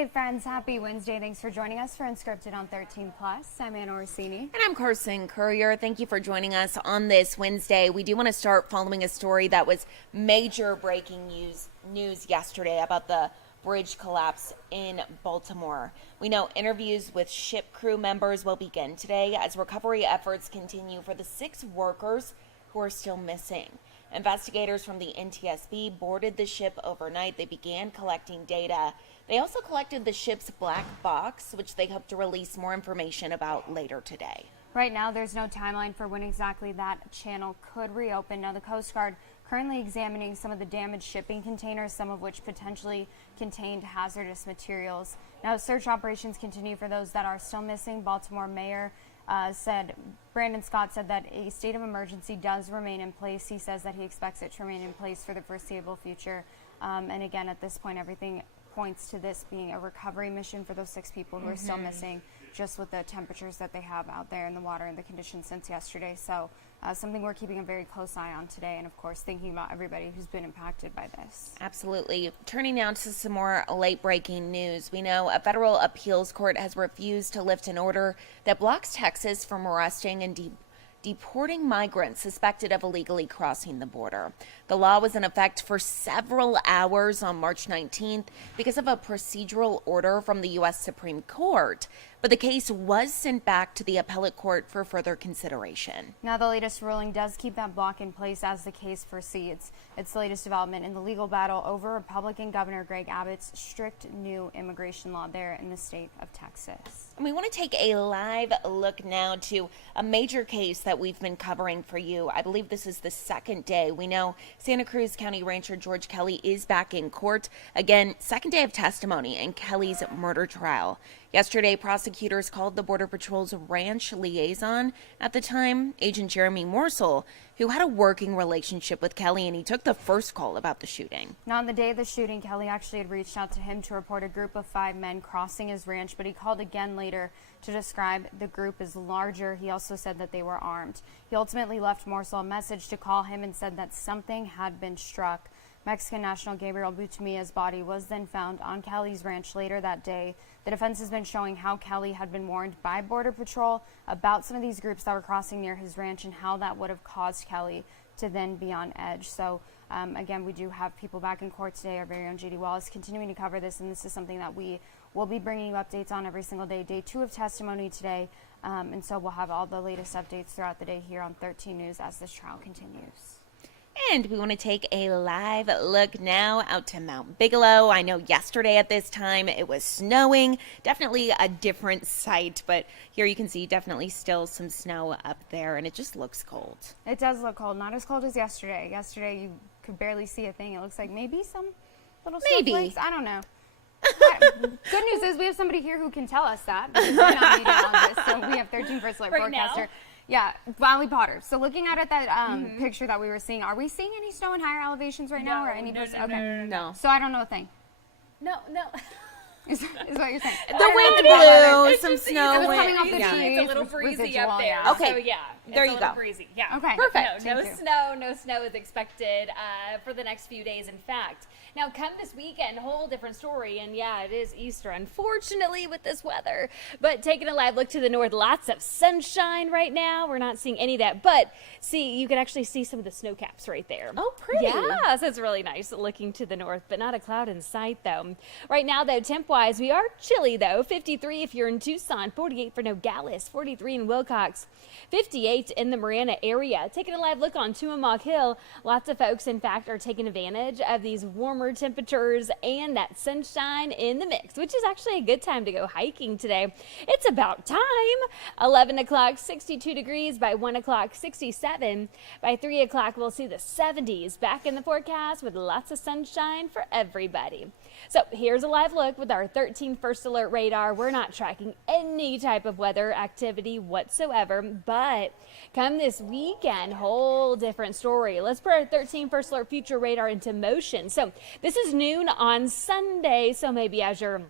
Hey friends, happy Wednesday. Thanks for joining us for Unscripted on 13 Plus. I'm Anna Orsini. And I'm Carson Courier. Thank you for joining us on this Wednesday. We do want to start following a story that was major breaking news yesterday about the bridge collapse in Baltimore. We know interviews with ship crew members will begin today as recovery efforts continue for the 6 workers who are still missing. Investigators from the NTSB boarded the ship overnight. They began collecting data. They also collected the ship's black box, which they hope to release more information about later today. Right now, there's no timeline for when exactly that channel could reopen. Now, the Coast Guard currently examining some of the damaged shipping containers, some of which potentially contained hazardous materials. Now, search operations continue for those that are still missing. Baltimore Mayor Brandon Scott said that a state of emergency does remain in place. He says that he expects it to remain in place for the foreseeable future. And again, at this point, everything points to this being a recovery mission for those 6 people who are still missing, just with the temperatures that they have out there in the water and the conditions since yesterday. So something we're keeping a very close eye on today, and of course thinking about everybody who's been impacted by this. Absolutely. Turning now to some more late breaking news. We know a federal appeals court has refused to lift an order that blocks Texas from arresting and deporting migrants suspected of illegally crossing the border. The law was in effect for several hours on March 19th because of a procedural order from the U.S. Supreme Court. But the case was sent back to the appellate court for further consideration. Now, the latest ruling does keep that block in place as the case proceeds. It's the latest development in the legal battle over Republican Governor Greg Abbott's strict new immigration law there in the state of Texas. And we want to take a live look now to a major case that we've been covering for you. I believe this is the second day. We know Santa Cruz County rancher George Kelly is back in court. Again, second day of testimony in Kelly's murder trial. Yesterday, prosecutors called the Border Patrol's ranch liaison at the time, Agent Jeremy Morsel, who had a working relationship with Kelly, and he took the first call about the shooting. Now, on the day of the shooting, Kelly actually had reached out to him to report a group of 5 men crossing his ranch, but he called again later to describe the group as larger. He also said that they were armed. He ultimately left Morsel a message to call him and said that something had been struck. Mexican national Gabriel Butamia's body was then found on Kelly's ranch later that day. The defense has been showing how Kelly had been warned by Border Patrol about some of these groups that were crossing near his ranch and how that would have caused Kelly to then be on edge. So again, we do have people back in court today. Our very own JD Wallace continuing to cover this, and this is something that we will be bringing you updates on every single day. Day 2 of testimony today, and so we'll have all the latest updates throughout the day here on 13 News as this trial continues. And we want to take a live look now out to Mount Bigelow. I know yesterday at this time it was snowing. Definitely a different sight, but here you can see definitely still some snow up there, and it just looks cold. It does look cold. Not as cold as yesterday. Yesterday you could barely see a thing. It looks like maybe some little snowflakes. I don't know. Good news is we have somebody here who can tell us that, because we're not meteorologists, so we have 13 First Alert forecaster. Now? Yeah, Molly Potter. So looking at that picture that we were seeing, are we seeing any snow in higher elevations right now? Or any No. So I don't know a thing. No. Is what you're saying. The wind blew, some snow It was went. coming off the yeah. trees. It's a little with breezy residual, up there. yeah. Okay. So yeah, There it's you a little go. breezy. Yeah. Okay. Perfect. No snow is expected for the next few days. In fact, now come this weekend, whole different story. And yeah, it is Easter, unfortunately, with this weather. But taking a live look to the north, lots of sunshine right now. We're not seeing any of that, but see, you can actually see some of the snow caps right there. Oh, pretty. Yeah, so it's really nice looking to the north, but not a cloud in sight though. Right now though, temp-wise, we are chilly though. 53 if you're in Tucson, 48 for Nogales, 43 in Wilcox, 58 in the Marana area. Taking a live look on Tuamaque Hill, lots of folks in fact are taking advantage of these warmer temperatures and that sunshine in the mix, which is actually a good time to go hiking today. It's about time. 11 o'clock, 62 degrees. By 1 o'clock, 67. By 3 o'clock, we'll see the 70s back in the forecast with lots of sunshine for everybody. So here's a live look with our 13 First Alert radar. We're not tracking any type of weather activity whatsoever, but come this weekend, whole different story. Let's put our 13 First Alert future radar into motion. So this is noon on Sunday, so maybe as you're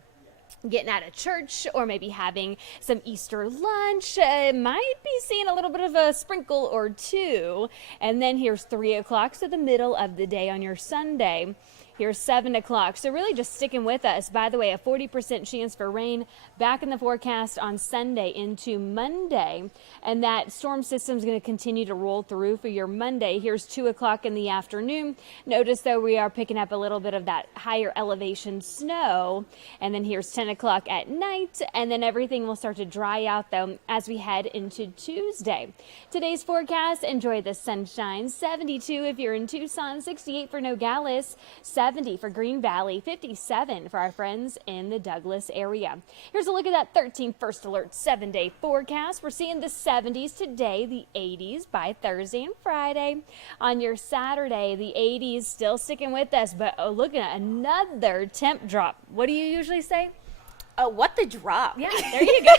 getting out of church or maybe having some Easter lunch, might be seeing a little bit of a sprinkle or two. And then here's 3 o'clock, so the middle of the day on your Sunday. Here's 7 o'clock. So really just sticking with us. By the way, a 40% chance for rain back in the forecast on Sunday into Monday. And that storm system is going to continue to roll through for your Monday. Here's 2 o'clock in the afternoon. Notice, though, we are picking up a little bit of that higher elevation snow. And then here's 10 o'clock at night. And then everything will start to dry out, though, as we head into Tuesday. Today's forecast, enjoy the sunshine. 72 if you're in Tucson, 68 for Nogales, 70 for Green Valley, 57 for our friends in the Douglas area. Here's a look at that 13 First Alert 7-day forecast. We're seeing the 70s today, the 80s by Thursday and Friday. On your Saturday, the 80s still sticking with us, but look at another temp drop. What do you usually say? Oh, what the drop? Yeah, there you go.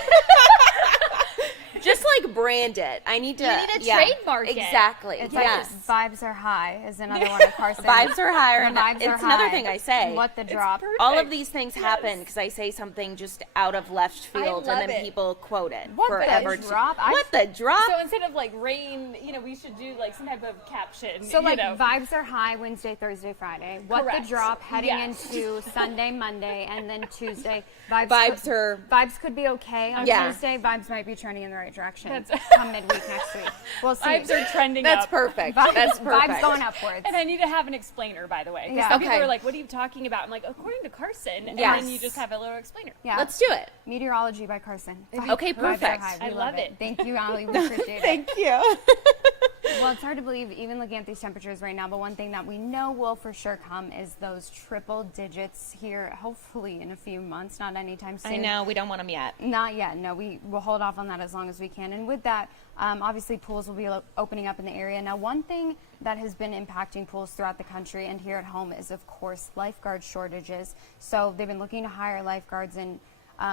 Just like brand it. I need to. You need to trademark it. Exactly. It's yes. like vibes are high is another one of Carson. Vibes are higher. The vibes It's are another high. thing I say. What the drop. All of these things happen because I say something just out of left field, love and then it. people quote it What forever. the drop? What the drop? So instead of like rain, we should do like some type of caption. So like vibes are high Wednesday, Thursday, Friday. What Correct. the drop heading Yes. into Sunday, Monday, and then Tuesday. Vibes could be okay on Yeah. Tuesday. Vibes might be trending in the right direction. That's- Come midweek next week. We'll see. Vibes are trending That's up. perfect. Vibes, That's perfect. Vibes going upwards. And I need to have an explainer, by the way. 'Cause Yeah. some people Okay. are like, what are you talking about? I'm like, according to Carson. And Yes. then you just have a little explainer. Yeah. Let's do it. Meteorology by Carson. Okay, Vibes are perfect. high. We I love it. Thank you, Allie. We appreciate it. Thank you. Well, it's hard to believe, even looking at these temperatures right now, but one thing that we know will for sure come is those triple digits here, hopefully in a few months, not anytime soon. I know we don't want them yet. Not yet. No, we will hold off on that as long as we can. And with that, obviously pools will be opening up in the area. Now, one thing that has been impacting pools throughout the country and here at home is, of course, lifeguard shortages. So they've been looking to hire lifeguards and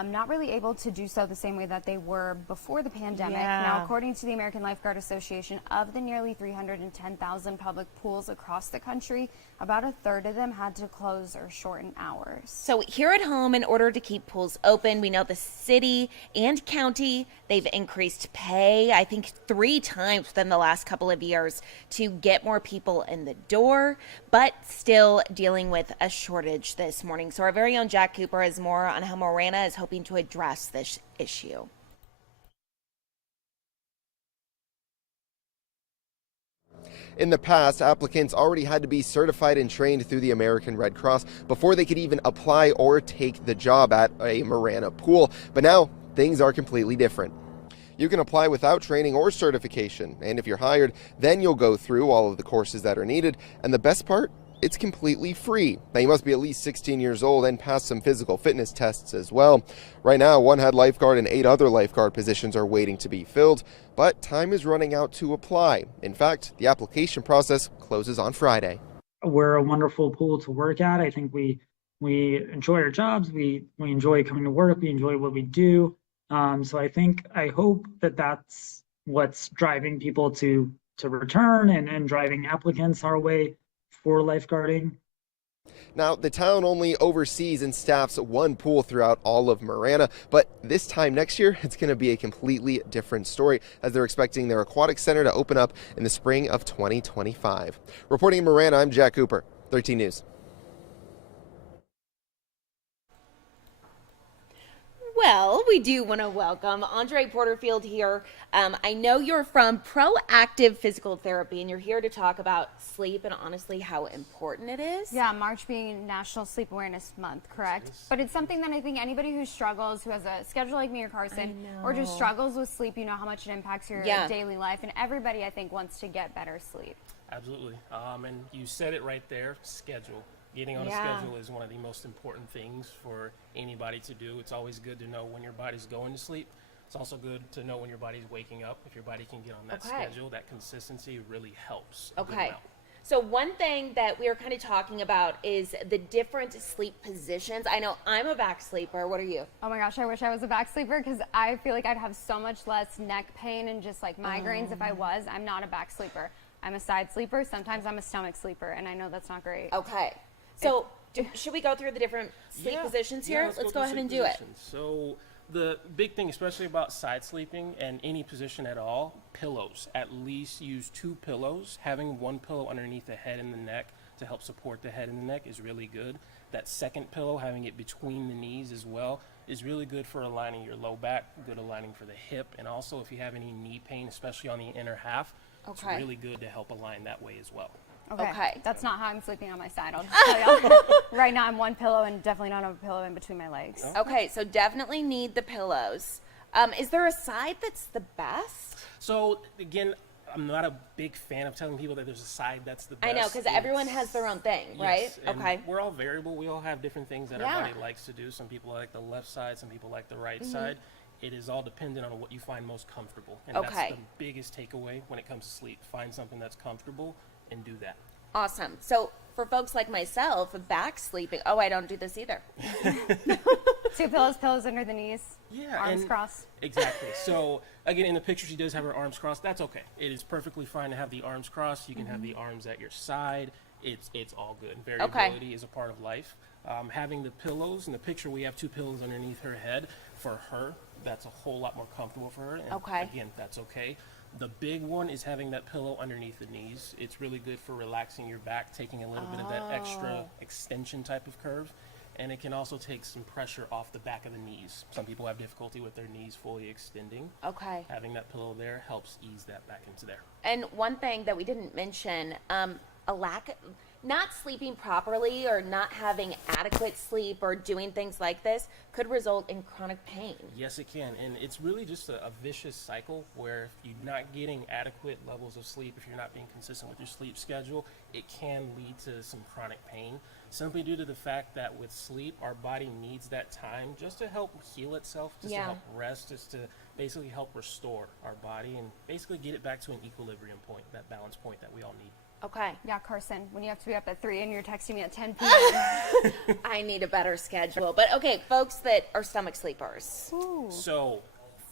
not really able to do so the same way that they were before the pandemic. Yeah. Now, according to the American Lifeguard Association, of the nearly 310,000 public pools across the country, about a third of them had to close or shorten hours. So here at home, in order to keep pools open, we know the city and county, they've increased pay, I think 3 times within the last couple of years to get more people in the door, but still dealing with a shortage this morning. So our very own Jack Cooper has more on how Marana is hoping to address this issue. In the past, applicants already had to be certified and trained through the American Red Cross before they could even apply or take the job at a Marana pool. But now, things are completely different. You can apply without training or certification, and if you're hired, then you'll go through all of the courses that are needed. And the best part? It's completely free. Now, you must be at least 16 years old and pass some physical fitness tests as well. Right now, one head lifeguard and 8 other lifeguard positions are waiting to be filled, but time is running out to apply. In fact, the application process closes on Friday. We're a wonderful pool to work at. I think we enjoy our jobs. We enjoy coming to work. We enjoy what we do. So I hope that that's what's driving people to return and driving applicants our way for lifeguarding. Now, the town only oversees and staffs one pool throughout all of Marana, but this time next year, it's going to be a completely different story as they're expecting their aquatic center to open up in the spring of 2025. Reporting in Marana, I'm Jack Cooper, 13 News. Well, we do want to welcome Andre Porterfield here. I know you're from Proactive Physical Therapy, and you're here to talk about sleep and honestly how important it is. Yeah, March being National Sleep Awareness Month, correct? But it's something that I think anybody who struggles, who has a schedule like me or Carson, or just struggles with sleep, you know how much it impacts your daily life. And everybody, I think, wants to get better sleep. Absolutely. And you said it right there, schedule. Getting on a schedule is one of the most important things for anybody to do. It's always good to know when your body's going to sleep. It's also good to know when your body's waking up. If your body can get on that schedule, that consistency really helps. Okay. So one thing that we are kind of talking about is the different sleep positions. I know I'm a back sleeper. What are you? Oh my gosh, I wish I was a back sleeper because I feel like I'd have so much less neck pain and just like migraines if I was. I'm not a back sleeper. I'm a side sleeper. Sometimes I'm a stomach sleeper, and I know that's not great. Okay. So should we go through the different sleep positions here? Yeah, let's go go ahead through and sleep do it. positions. So The big thing, especially about side sleeping and any position at all, pillows. At least use 2 pillows. Having 1 pillow underneath the head and the neck to help support the head and the neck is really good. That second pillow, having it between the knees as well, is really good for aligning your low back, good aligning for the hip, and also if you have any knee pain, especially on the inner half, it's really good to help align that way as well. Okay. That's not how I'm sleeping on my side. I'll just tell you. Right now I'm 1 pillow and definitely not a pillow in between my legs. Okay, so definitely need the pillows. Is there a side that's the best? So again, I'm not a big fan of telling people that there's a side that's the best. I know, because everyone has their own thing, right? Yes, and okay. we're all variable. We all have different things that our body likes to do. Some people like the left side, some people like the right side. It is all dependent on what you find most comfortable. And that's the biggest takeaway when it comes to sleep. Find something that's comfortable and do that. Awesome. So for folks like myself, back sleeping, I don't do this either. 2 pillows under the knees. Yeah, arms crossed. Exactly. So again, in the picture, she does have her arms crossed. That's okay. It is perfectly fine to have the arms crossed. You can have the arms at your side. It's all good. Variability is a part of life. Having the pillows in the picture, we have 2 pillows underneath her head. For her, that's a whole lot more comfortable for her. And again, that's okay. The big one is having that pillow underneath the knees. It's really good for relaxing your back, taking a little bit of that extra extension type of curve. And it can also take some pressure off the back of the knees. Some people have difficulty with their knees fully extending. Okay. Having that pillow there helps ease that back into there. And one thing that we didn't mention, not sleeping properly or not having adequate sleep or doing things like this could result in chronic pain. Yes, it can. And it's really just a vicious cycle where if you're not getting adequate levels of sleep, if you're not being consistent with your sleep schedule, it can lead to some chronic pain. Simply due to the fact that with sleep, our body needs that time just to help heal itself, just to help rest, just to basically help restore our body and basically get it back to an equilibrium point, that balance point that we all need. Okay. Yeah, Carson, when you have to be up at 3 and you're texting me at 10 p.m. I need a better schedule. But okay, folks that are stomach sleepers. Ooh. So,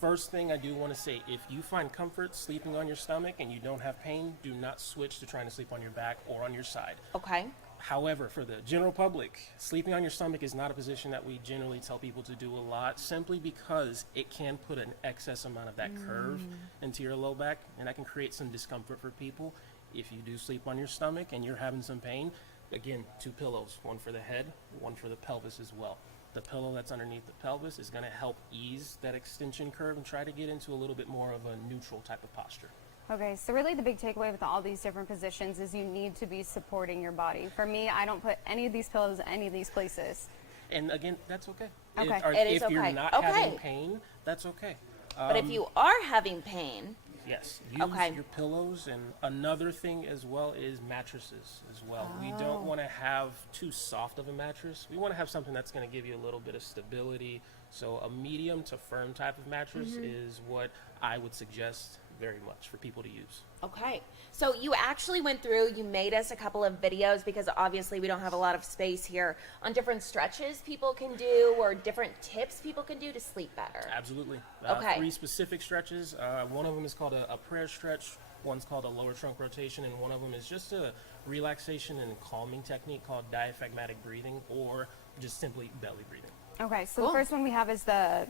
first thing I do want to say, if you find comfort sleeping on your stomach and you don't have pain, do not switch to trying to sleep on your back or on your side. Okay. However, for the general public, sleeping on your stomach is not a position that we generally tell people to do a lot, simply because it can put an excess amount of that curve into your low back, and that can create some discomfort for people. If you do sleep on your stomach and you're having some pain, again, 2 pillows, 1 for the head, 1 for the pelvis as well. The pillow that's underneath the pelvis is going to help ease that extension curve and try to get into a little bit more of a neutral type of posture. Okay, so really the big takeaway with all these different positions is you need to be supporting your body. For me, I don't put any of these pillows in any of these places. And again, that's okay. Okay. If you're not having pain, that's okay. But if you are having pain, yes, use your pillows. And another thing as well is mattresses as well. We don't want to have too soft of a mattress. We want to have something that's going to give you a little bit of stability. So a medium to firm type of mattress is what I would suggest very much for people to use. Okay. So you actually went through, you made us a couple of videos, because obviously we don't have a lot of space here, on different stretches people can do or different tips people can do to sleep better. Absolutely. Okay. 3 specific stretches. One of them is called a prayer stretch. One's called a lower trunk rotation, and one of them is just a relaxation and calming technique called diaphragmatic breathing, or just simply belly breathing. Okay, so the first one we have is the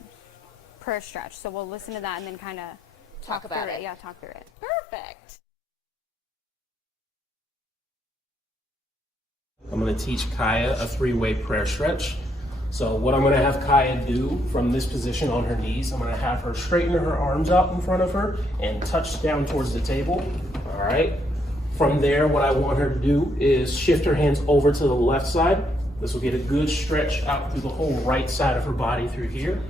prayer stretch. So we'll listen to that and then kind of Talk about through it. Yeah, talk through it. Perfect. I'm going to teach Kaya a 3-way prayer stretch. So what I'm going to have Kaya do from this position on her knees, I'm going to have her straighten her arms out in front of her and touch down towards the table. All right. From there, what I want her to do is shift her hands over to the left side. This will get a good stretch out through the whole right side of her body through here.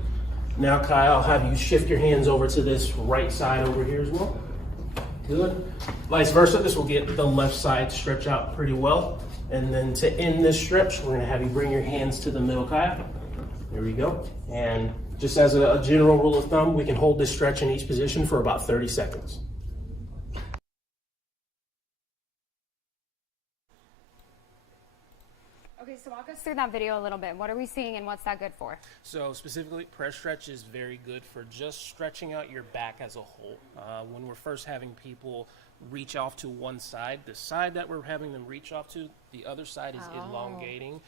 Now, Kaya, I'll have you shift your hands over to this right side over here as well. Good. Vice versa, this will get the left side stretch out pretty well. And then to end this stretch, we're gonna have you bring your hands to the middle, Kaya. There we go. And just as a general rule of thumb, we can hold this stretch in each position for about 30 seconds. Okay, so walk us through that video a little bit. What are we seeing and what's that good for? So specifically, prayer stretch is very good for just stretching out your back as a whole. When we're first having people reach off to one side, the side that we're having them reach off to, the other side is elongating.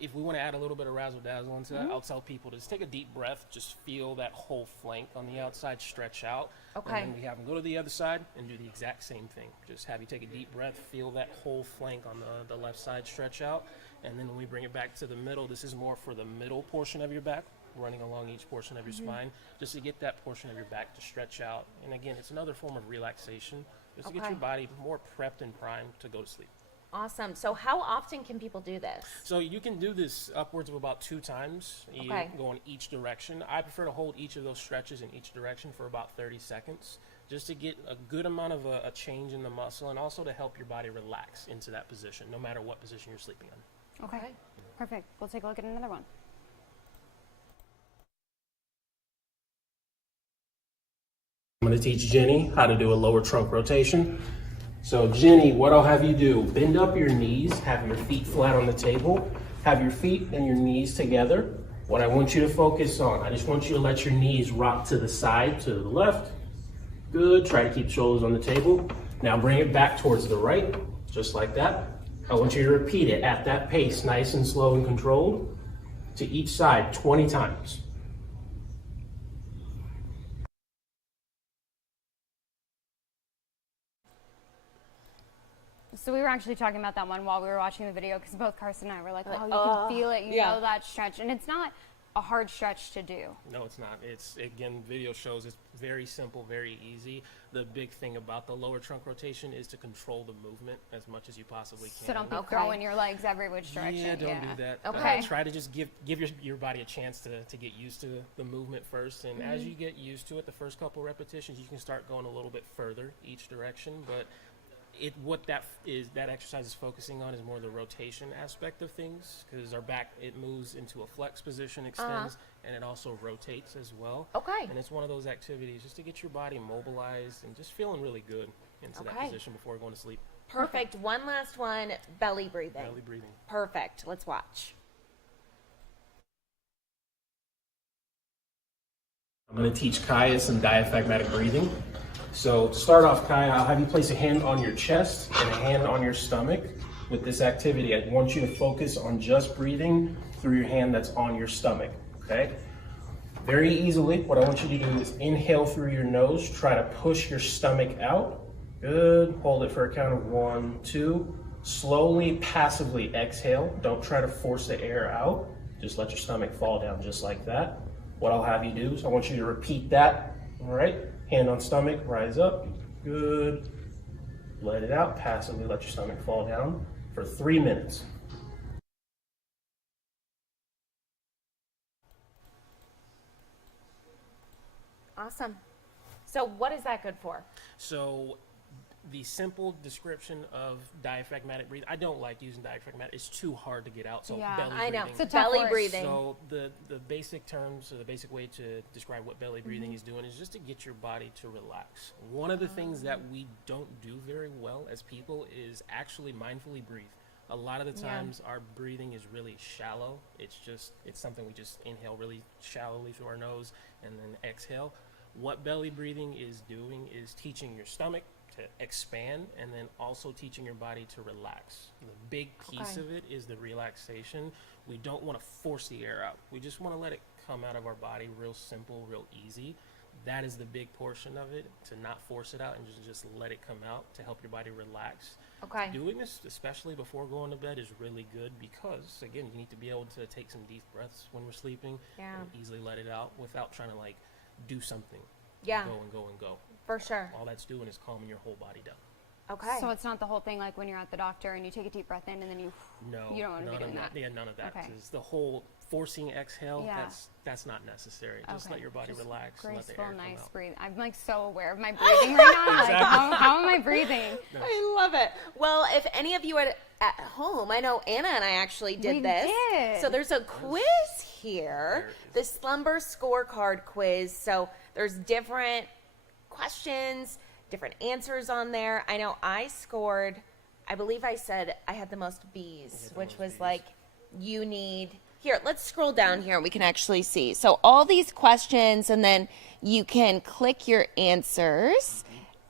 if we want to add a little bit of razzle dazzle into that, I'll tell people to just take a deep breath, just feel that whole flank on the outside stretch out. Okay. And then we have them go to the other side and do the exact same thing. Just have you take a deep breath, feel that whole flank on the left side stretch out. And then when we bring it back to the middle, this is more for the middle portion of your back, running along each portion of your spine, just to get that portion of your back to stretch out. And again, it's another form of relaxation, just to get your body more prepped and primed to go to sleep. Awesome. So how often can people do this? So you can do this upwards of about 2 times, going each direction. I prefer to hold each of those stretches in each direction for about 30 seconds, just to get a good amount of a change in the muscle, and also to help your body relax into that position, no matter what position you're sleeping in. Okay. Perfect. We'll take a look at another one. I'm going to teach Jenny how to do a lower trunk rotation. So Jenny, what I'll have you do, bend up your knees, have your feet flat on the table, have your feet and your knees together. What I want you to focus on, I just want you to let your knees rock to the side, to the left. Good, try to keep shoulders on the table. Now bring it back towards the right, just like that. I want you to repeat it at that pace, nice and slow and controlled, to each side 20 times. So we were actually talking about that one while we were watching the video, because both Carson and I were like, oh, you can feel it, you know that stretch. And it's not a hard stretch to do. No, it's not. It's, again, video shows it's very simple, very easy. The big thing about the lower trunk rotation is to control the movement as much as you possibly can. So don't be throwing your legs every which direction. Yeah, don't do that. Okay. Try to just give your body a chance to get used to the movement first. And as you get used to it, the first couple repetitions, you can start going a little bit further each direction. But that exercise is focusing on is more the rotation aspect of things, because our back, it moves into a flex position, extends, and it also rotates as well. Okay. And it's one of those activities just to get your body mobilized and just feeling really good into that position before going to sleep. Perfect. One last one, belly breathing. Belly breathing. Perfect. Let's watch. I'm going to teach Kaya some diaphragmatic breathing. So to start off, Kaya, I'll have you place a hand on your chest and a hand on your stomach. With this activity, I want you to focus on just breathing through your hand that's on your stomach, okay? Very easily, what I want you to do is inhale through your nose, try to push your stomach out. Good, hold it for a count of 1, 2. Slowly, passively exhale. Don't try to force the air out. Just let your stomach fall down just like that. What I'll have you do is I want you to repeat that, all right? Hand on stomach, rise up. Good. Let it out. Passively let your stomach fall down for 3 minutes. Awesome. So what is that good for? So the simple description of diaphragmatic breathing, I don't like using diaphragmatic. It's too hard to get out. So belly I know. breathing. So belly word. breathing. So the basic terms, or the basic way to describe what belly breathing is doing is just to get your body to relax. One of the things that we don't do very well as people is actually mindfully breathe. A lot of the times our breathing is really shallow. It's something we just inhale really shallowly through our nose and then exhale. What belly breathing is doing is teaching your stomach to expand, and then also teaching your body to relax. The big piece of it is the relaxation. We don't want to force the air out. We just want to let it come out of our body real simple, real easy. That is the big portion of it, to not force it out and just let it come out, to help your body relax. Okay. Doing this, especially before going to bed, is really good because, again, you need to be able to take some deep breaths when we're sleeping and easily let it out without trying to do something. Yeah. Go and go and go. For sure. All that's doing is calming your whole body down. Okay. So it's not the whole thing like when you're at the doctor and you take a deep breath in and then you don't want to be doing that. Yeah, none of that. Okay. 'Cause the whole forcing exhale, that's not necessary. Just let your body relax and let the air come nice out. breathe. I'm so aware of my breathing right now. Exactly. How am I breathing? I love it. Well, if any of you are at home, I know Anna and I actually did this. did. So there's a quiz here, the Slumber Scorecard quiz. So there's different questions, different answers on there. I know I scored, I believe I said I had the most B's, which was you need. Here, let's scroll down here and we can actually see. So all these questions, and then you can click your answers.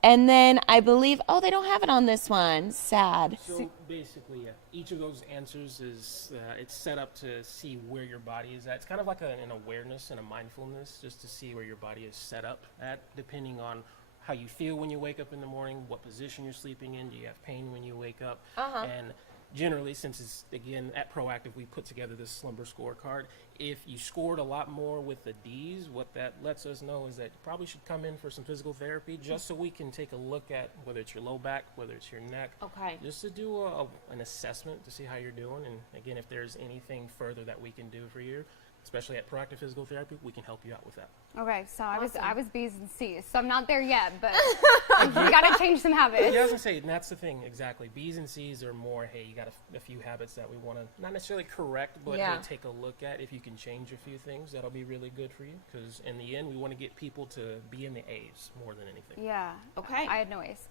And then I believe, they don't have it on this one. Sad. So Basically, yeah. Each of those answers is it's set up to see where your body is at. It's kind of like an awareness and a mindfulness, just to see where your body is set up at, depending on how you feel when you wake up in the morning, what position you're sleeping in, do you have pain when you wake up, and generally, since it's, again, at Proactive, we put together this Slumber Scorecard. If you scored a lot more with the D's, what that lets us know is that you probably should come in for some physical therapy, just so we can take a look at whether it's your low back, whether it's your neck, just to do an assessment to see how you're doing. And again, if there's anything further that we can do for you, especially at Proactive Physical Therapy, we can help you out with that. Okay, so I was B's and C's, so I'm not there yet, but you got to change some habits. Yeah, I was gonna say, and that's the thing, exactly. B's and C's are more, hey, you got a few habits that we want to not necessarily correct, but hey, take a look at. If you can change a few things, that'll be really good for you. Because in the end, we want to get people to be in the A's more than anything. Yeah. Okay. I had no A's.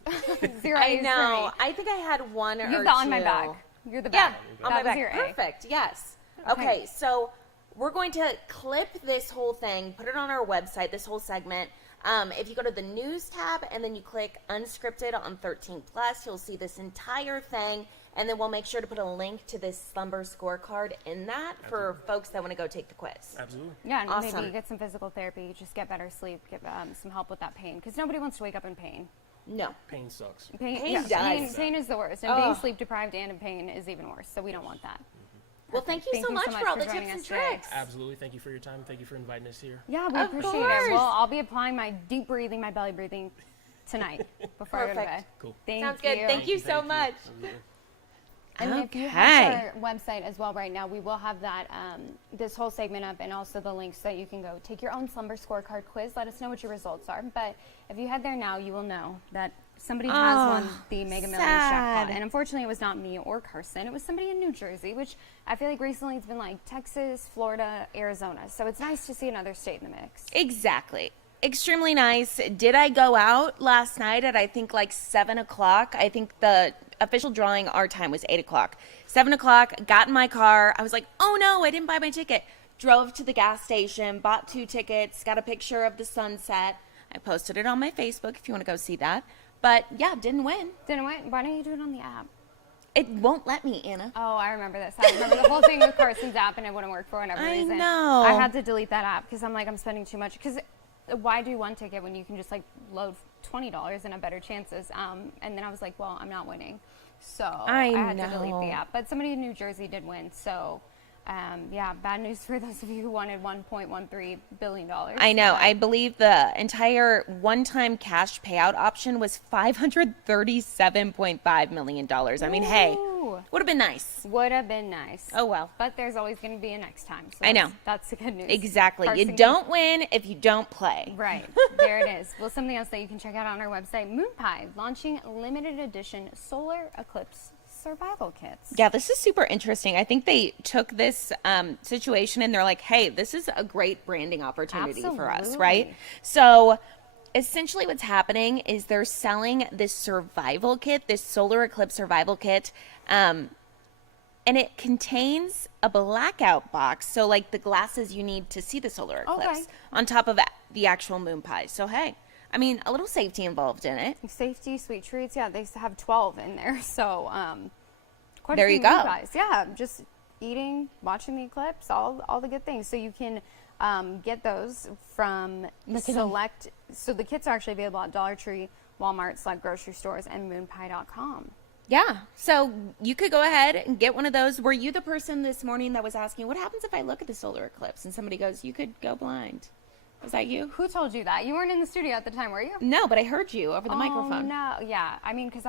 0 I A's know. for me. I think I had one or two. You've got on my back. You're the back. Yeah, on my back. Your A. Perfect. Yes. Okay, so we're going to clip this whole thing, put it on our website, this whole segment. If you go to the news tab and then you click unscripted on 13 plus, you'll see this entire thing. And then we'll make sure to put a link to this Slumber Scorecard in that for folks that want to go take the quiz. Absolutely. Yeah, and Awesome. maybe you get some physical therapy, just get better sleep, get some help with that pain. Because nobody wants to wake up in pain. No. Pain sucks. Pain does. Pain is the worst. And being sleep deprived and in pain is even worse. So we don't want that. Well, thank you so much for all the tips and tricks. Absolutely. Thank you for your time. Thank you for inviting us here. Yeah, we appreciate it. Well, I'll be applying my deep breathing, my belly breathing tonight before I go to bed. Cool. Sounds good. Thank you so much. And if you have our website as well right now, we will have that this whole segment up and also the links so that you can go take your own Slumber Scorecard quiz. Let us know what your results are. But if you head there now, you will know that somebody has won the Mega Millions jackpot. And unfortunately, it was not me or Carson. It was somebody in New Jersey, which I feel like recently it's been like Texas, Florida, Arizona. So it's nice to see another state in the mix. Exactly. Extremely nice. Did I go out last night at I think like 7 o'clock? I think the official drawing our time was 8 o'clock. 7 o'clock, got in my car. I was like, oh no, I didn't buy my ticket. Drove to the gas station, bought 2 tickets, got a picture of the sunset. I posted it on my Facebook if you want to go see that. But yeah, didn't win. Didn't win? Why don't you do it on the app? It won't let me, Anna. Oh, I remember this. I remember the whole thing with Carson's app and it wouldn't work for whatever reason. I know. I had to delete that app because I'm like, I'm spending too much. Because why do one ticket when you can just like load $20 and have better chances? And then I was like, well, I'm not winning. So I had to delete the app. But somebody in New Jersey did win. So yeah, bad news for those of you who wanted $1.13 billion. I know. I believe the entire one-time cash payout option was $537.5 million. I mean, hey, would have been nice. Would have been nice. Oh, well. But there's always going to be a next time. So I know. That's the good news. Exactly. Carson, you don't win if you don't play. Right. There it is. Well, something else that you can check out on our website, MoonPie, launching limited edition solar eclipse survival kits. Yeah, this is super interesting. I think they took this situation and they're like, hey, this is a great branding opportunity for us, right? So essentially what's happening is they're selling this survival kit, this solar eclipse survival kit, and it contains a blackout box, so like the glasses you need to see the solar eclipse, on top of the actual moon pie. So hey, I mean, a little safety involved in it. Safety, sweet treats. Yeah, they have 12 in there. So quite there a few you go. Guys. Yeah, just eating, watching the eclipse, all the good things. So you can get those from select. So the kits are actually available at Dollar Tree, Walmart, select grocery stores, and moonpie.com. Yeah, so you could go ahead and get one of those. Were you the person this morning that was asking, what happens if I look at the solar eclipse? And somebody goes, you could go blind. Was that you? Who told you that? You weren't in the studio at the time, were you? No, but I heard you over the microphone. No, yeah. I mean, because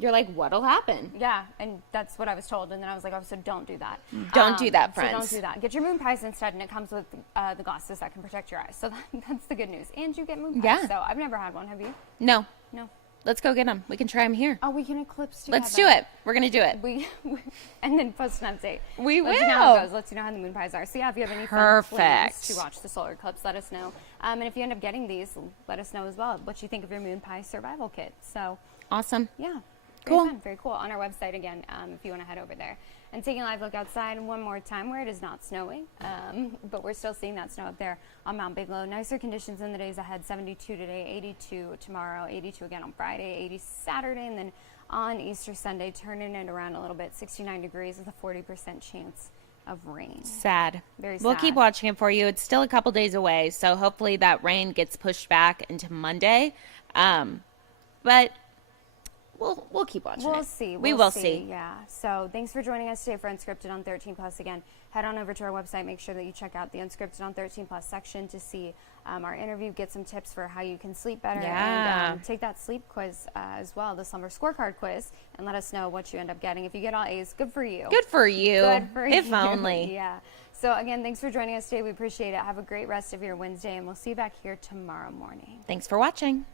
You're like, what'll happen? Yeah, and that's what I was told. And then I was like, oh, so don't do that. Don't do that, friends. So don't do that. Get your moon pies instead, and it comes with the glasses that can protect your eyes. So that's the good news. And you get moon pies. Yeah. So I've never had one. Have you? No. No. Let's go get them. We can try them here. Oh, we can eclipse together. Let's do it. We're going to do it. And then post an update. We will. Let you know how it goes. Let you know how the moon pies are. So yeah, if you have any fun plans to watch the solar eclipse, let us know. And if you end up getting these, let us know as well what you think of your moon pie survival kit. So awesome. Yeah. Cool. Fun, very cool. On our website again, if you want to head over there. And taking a live look outside one more time where it is not snowing, but we're still seeing that snow up there on Mount Bigelow. Nicer conditions in the days ahead, 72 today, 82 tomorrow, 82 again on Friday, 80 Saturday, and then on Easter Sunday, turning it around a little bit, 69 degrees with a 40% chance of rain. Sad. Very We'll sad. keep watching it for you. It's still a couple days away, so hopefully that rain gets pushed back into Monday. But we'll keep watching it. We'll see. We will see. Yeah. So thanks for joining us today for Unscripted on 13 Plus. Again, head on over to our website. Make sure that you check out the Unscripted on 13 Plus section to see our interview, get some tips for how you can sleep better, Yeah. and take that sleep quiz as well, the Slumber Scorecard quiz, and let us know what you end up getting. If you get all A's, good for you. Good for you. Good for If you. only. Yeah. So again, thanks for joining us today. We appreciate it. Have a great rest of your Wednesday, and we'll see you back here tomorrow morning. Thanks for watching.